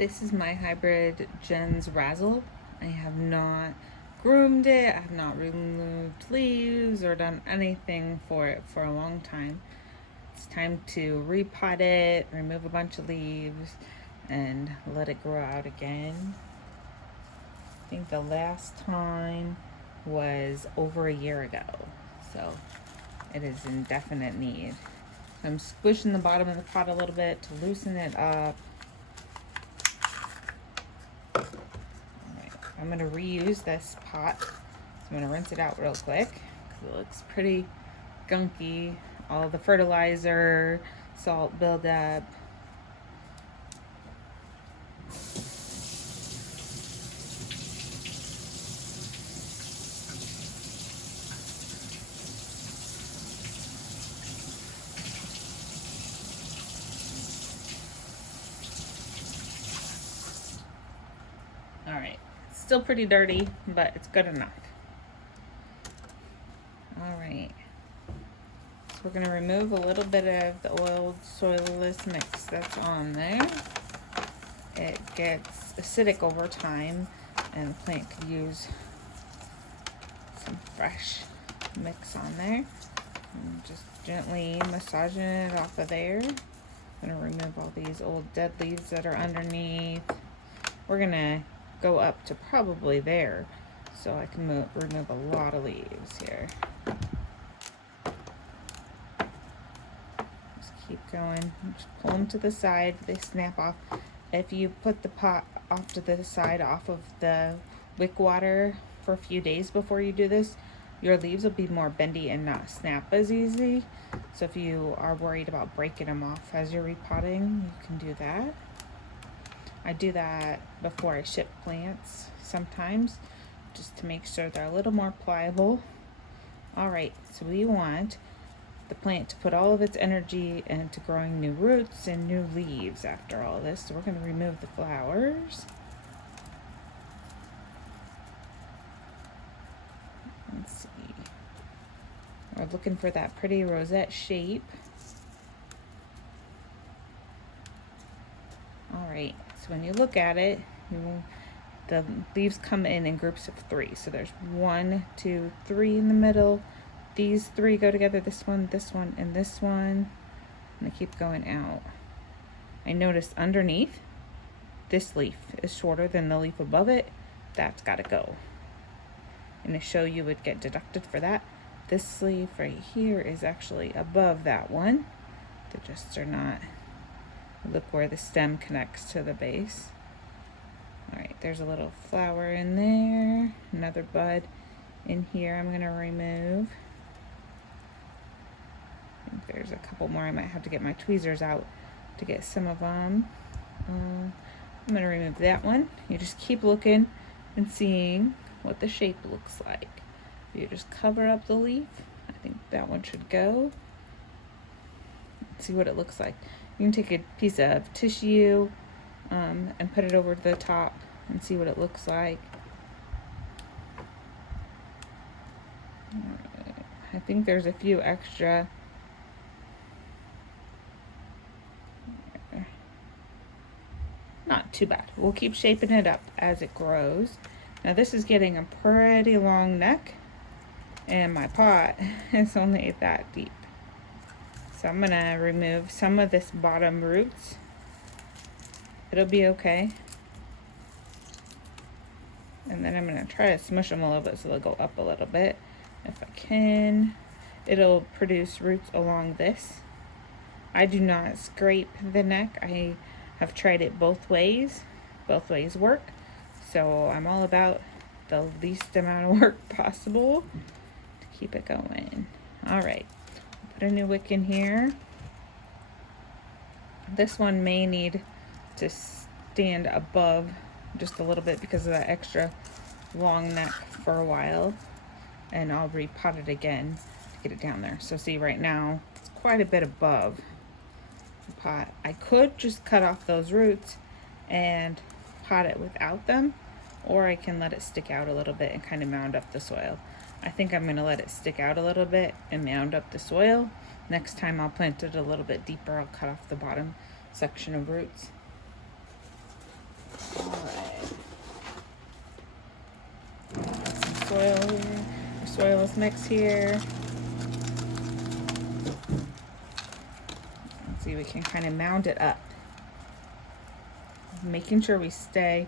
This is my hybrid Jen's Razzle. I have not groomed it, I have not removed leaves or done anything for it for a long time. It's time to repot it, remove a bunch of leaves, and let it grow out again. I think the last time was over a year ago, so it is in definite need. I'm squishing the bottom of the pot a little bit to loosen it up. I'm going to reuse this pot. So I'm going to rinse it out real quick because it looks pretty gunky. All the fertilizer, salt buildup. All right. Still pretty dirty, but it's good enough. All right. So we're going to remove a little bit of the oiled soilless mix that's on there. It gets acidic over time, and the plant could use some fresh mix on there. And just gently massaging it off of there. I'm going to remove all these old dead leaves that are underneath. We're going to go up to probably there, so I can remove a lot of leaves here. Just keep going. Just pull them to the side. They snap off. If you put the pot off to the side off of the wick water for a few days before you do this, your leaves will be more bendy and not snap as easy. So if you are worried about breaking them off as you're repotting, you can do that. I do that before I ship plants sometimes, just to make sure they're a little more pliable. All right, so we want the plant to put all of its energy into growing new roots and new leaves after all this. So we're going to remove the flowers. Let's see. We're looking for that pretty rosette shape. All right, so when you look at it, the leaves come in groups of 3. So there's 1, 2, 3 in the middle. These 3 go together, this one, and this one, and they keep going out. I noticed underneath, this leaf is shorter than the leaf above it. That's got to go. And to show you would get deducted for that, this leaf right here is actually above that one. They just are not. Look where the stem connects to the base. All right, there's a little flower in there, another bud in here I'm going to remove. I think there's a couple more. I might have to get my tweezers out to get some of them. I'm going to remove that one. You just keep looking and seeing what the shape looks like. You just cover up the leaf. I think that one should go. Let's see what it looks like. You can take a piece of tissue and put it over the top and see what it looks like. I think there's a few extra. Not too bad. We'll keep shaping it up as it grows. Now this is getting a pretty long neck, and my pot is only that deep. So I'm going to remove some of this bottom roots. It'll be okay. And then I'm going to try to smush them a little bit so they'll go up a little bit. If I can, it'll produce roots along this. I do not scrape the neck. I have tried it both ways. Both ways work. So I'm all about the least amount of work possible to keep it going. All right. Put a new wick in here. This one may need to stand above just a little bit because of that extra long neck for a while, and I'll repot it again to get it down there. So see, right now it's quite a bit above the pot. I could just cut off those roots and pot it without them, or I can let it stick out a little bit and kind of mound up the soil. I think I'm going to let it stick out a little bit and mound up the soil. Next time I'll plant it a little bit deeper. I'll cut off the bottom section of roots. soil here, our soilless mix here. Let's see, we can kind of mound it up, making sure we stay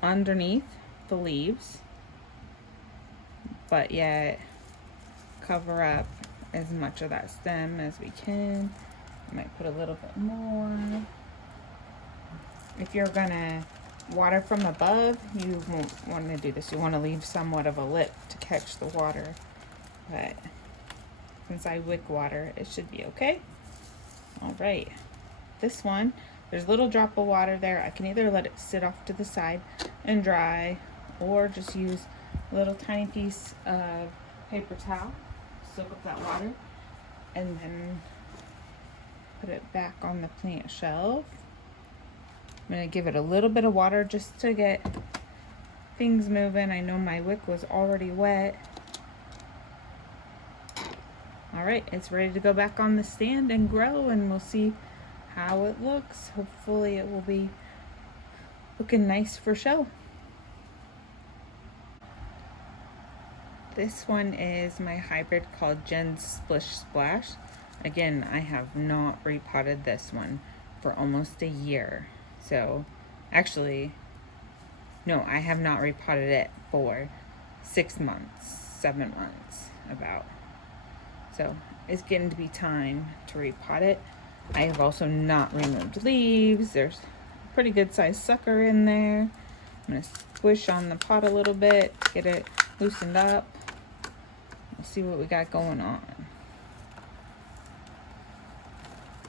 underneath the leaves, but yet cover up as much of that stem as we can. I might put a little bit more. If you're gonna water from above, you won't want to do this. You want to leave somewhat of a lip to catch the water, but since I wick water, it should be okay. All right, this one, there's a little drop of water there. I can either let it sit off to the side and dry, or just use a little tiny piece of paper towel, soak up that water, and then put it back on the plant shelf. I'm going to give it a little bit of water just to get things moving. I know my wick was already wet. All right, it's ready to go back on the stand and grow, and we'll see how it looks. Hopefully it will be looking nice for show. This one is my hybrid called Jen's Splish Splash. Again, I have not repotted this one for almost a year. So actually, no, I have not repotted it for 6 months, 7 months about. So it's getting to be time to repot it. I have also not removed leaves. There's a pretty good sized sucker in there. I'm gonna squish on the pot a little bit to get it loosened up. We'll see what we got going on.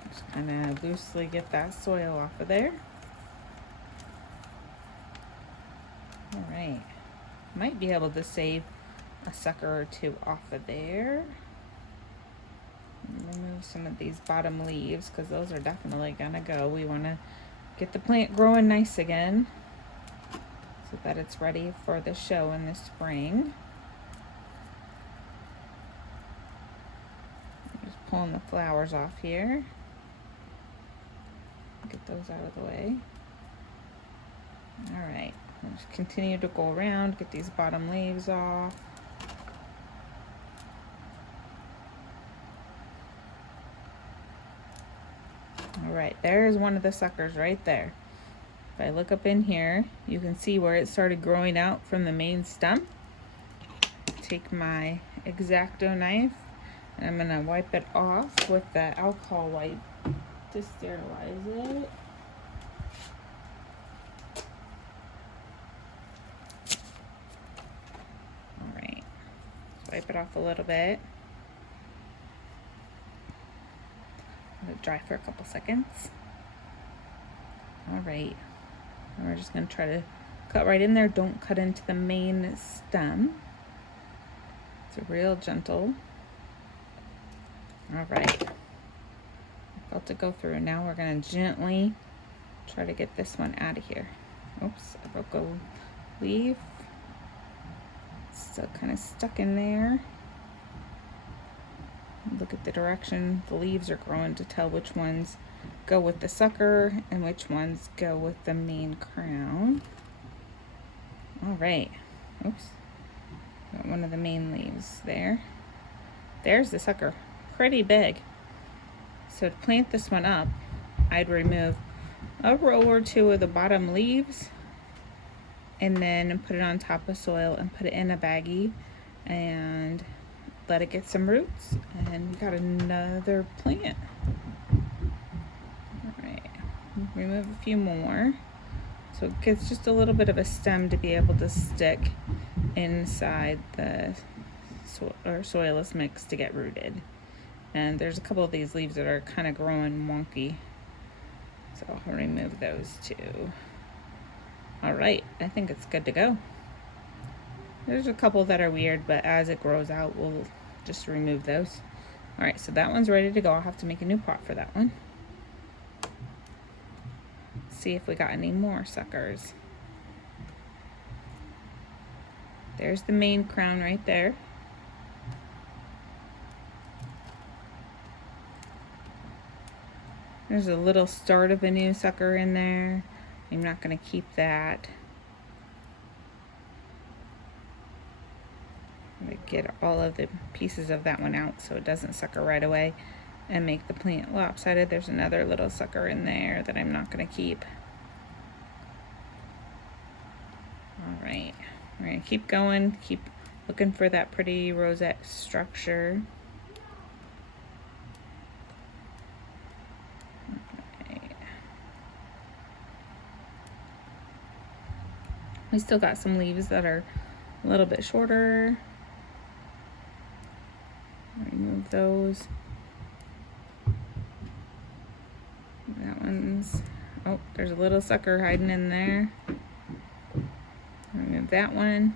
Just kind of loosely get that soil off of there. All right, might be able to save a sucker or two off of there. Remove some of these bottom leaves because those are definitely gonna go. We want to get the plant growing nice again so that it's ready for the show in the spring. Just pulling the flowers off here. Get those out of the way. All right, we'll just continue to go around, get these bottom leaves off. All right, there's one of the suckers right there. If I look up in here, you can see where it started growing out from the main stem. Take my X-Acto knife and I'm gonna wipe it off with the alcohol wipe to sterilize it. All right, wipe it off a little bit. Let it dry for a couple seconds. All right, and we're just gonna try to cut right in there. Don't cut into the main stem. It's real gentle. All right, about to go through. Now we're gonna gently try to get this one out of here. Oops, I broke a leaf. Still kind of stuck in there. Look at the direction the leaves are growing to tell which ones go with the sucker and which ones go with the main crown. All right, oops, got one of the main leaves there. There's the sucker, pretty big. So to plant this one up, I'd remove a row or two of the bottom leaves and then put it on top of soil and put it in a baggie and let it get some roots, and we got another plant. All right, remove a few more so it gets just a little bit of a stem to be able to stick inside the soilless mix to get rooted. And there's a couple of these leaves that are kind of growing wonky, so I'll remove those too. All right, I think it's good to go. There's a couple that are weird, but as it grows out, we'll just remove those. All right, so that one's ready to go. I'll have to make a new pot for that one. See if we got any more suckers. There's the main crown right there. There's a little start of a new sucker in there. I'm not gonna keep that. I'm gonna get all of the pieces of that one out so it doesn't sucker right away and make the plant lopsided. There's another little sucker in there that I'm not gonna keep. All right, we're gonna keep going, keep looking for that pretty rosette structure. We still got some leaves that are a little bit shorter. Remove those. That one's, oh, there's a little sucker hiding in there. Remove that one,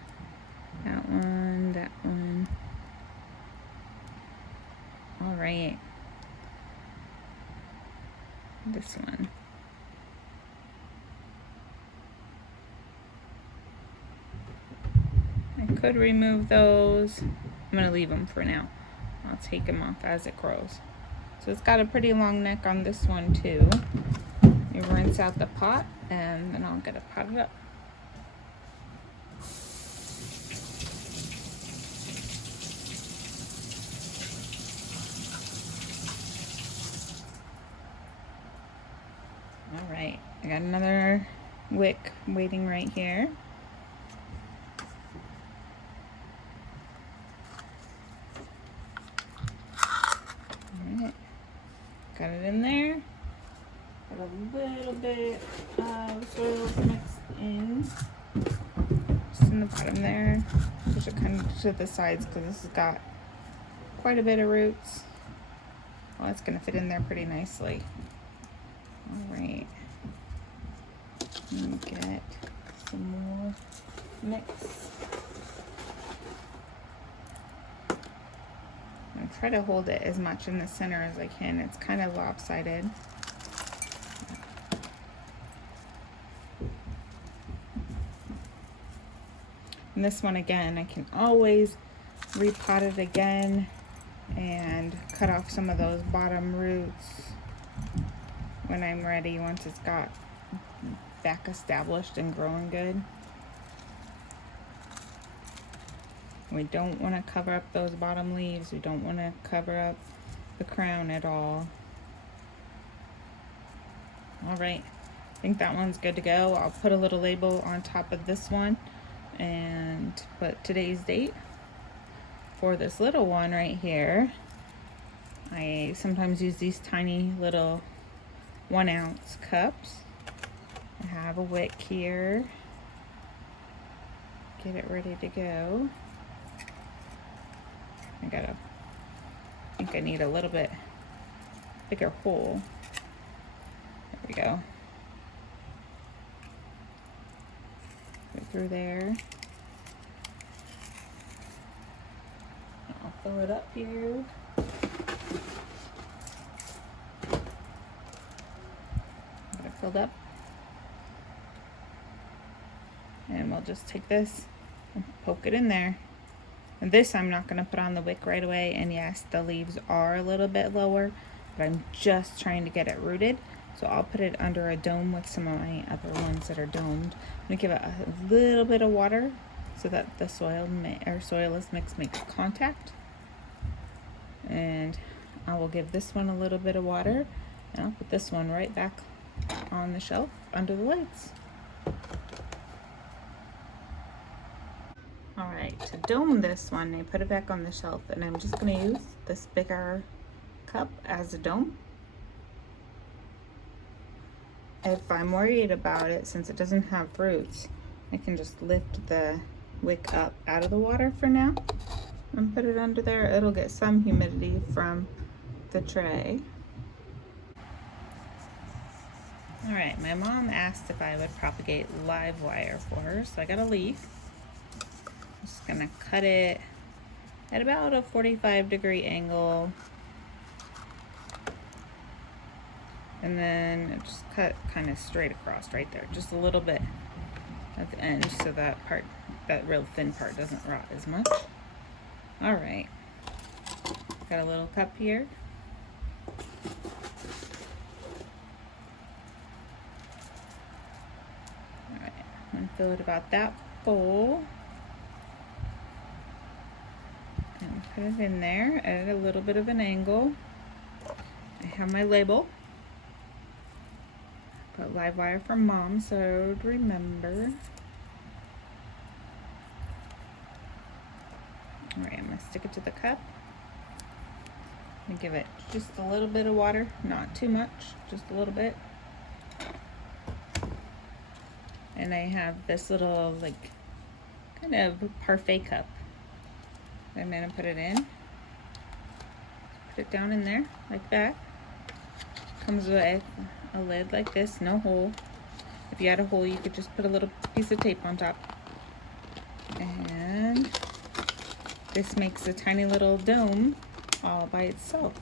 that one, that one. All right. This one. I could remove those. I'm gonna leave them for now. I'll take them off as it grows. So it's got a pretty long neck on this one too. You rinse out the pot and then I'll get it potted up. All right, I got another wick waiting right here. Got it in there. Got a little bit of soil mixed in. Just in the bottom there. Push it kind of to the sides because this has got quite a bit of roots. Well, it's going to fit in there pretty nicely. All right. Let me get some more mix. And try to hold it as much in the center as I can. It's kind of lopsided. And this one again, I can always repot it again and cut off some of those bottom roots when I'm ready, once it's got back established and growing good. We don't want to cover up those bottom leaves. We don't want to cover up the crown at all. All right, I think that one's good to go. I'll put a little label on top of this one and put today's date. For this little one right here, I sometimes use these tiny little 1 ounce cups. I have a wick here. Get it ready to go. I think I need a little bit bigger hole. There we go. Go through there. I'll fill it up here. Get it filled up. And we'll just take this and poke it in there. And this I'm not going to put on the wick right away. And yes, the leaves are a little bit lower, but I'm just trying to get it rooted. So I'll put it under a dome with some of my other ones that are domed. I'm going to give it a little bit of water so that the soilless mix makes contact. And I will give this one a little bit of water. And I'll put this one right back on the shelf under the lights. Alright, to dome this one, I put it back on the shelf, and I'm just going to use this bigger cup as a dome. If I'm worried about it, since it doesn't have roots, I can just lift the wick up out of the water for now and put it under there. It'll get some humidity from the tray. Alright, my mom asked if I would propagate live wire for her, so I got a leaf. I'm just gonna cut it at about a 45-degree angle, and then just cut kind of straight across right there, just a little bit at the end, so that part, that real thin part, doesn't rot as much. All right, got a little cup here. All right, I'm gonna fill it about that full. Put it in there at a little bit of an angle. I have my label. Put live wire from Mom so I would remember. Alright, I'm going to stick it to the cup. And give it just a little bit of water, not too much, just a little bit. And I have this little, like, kind of parfait cup. I'm going to put it in. Put it down in there, like that. Comes with a lid like this, no hole. If you had a hole, you could just put a little piece of tape on top. And this makes a tiny little dome all by itself.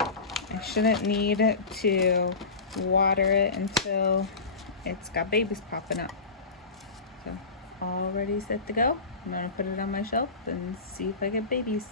I shouldn't need to water it until it's got babies popping up. So all ready, set to go. I'm gonna put it on my shelf and see if I get babies.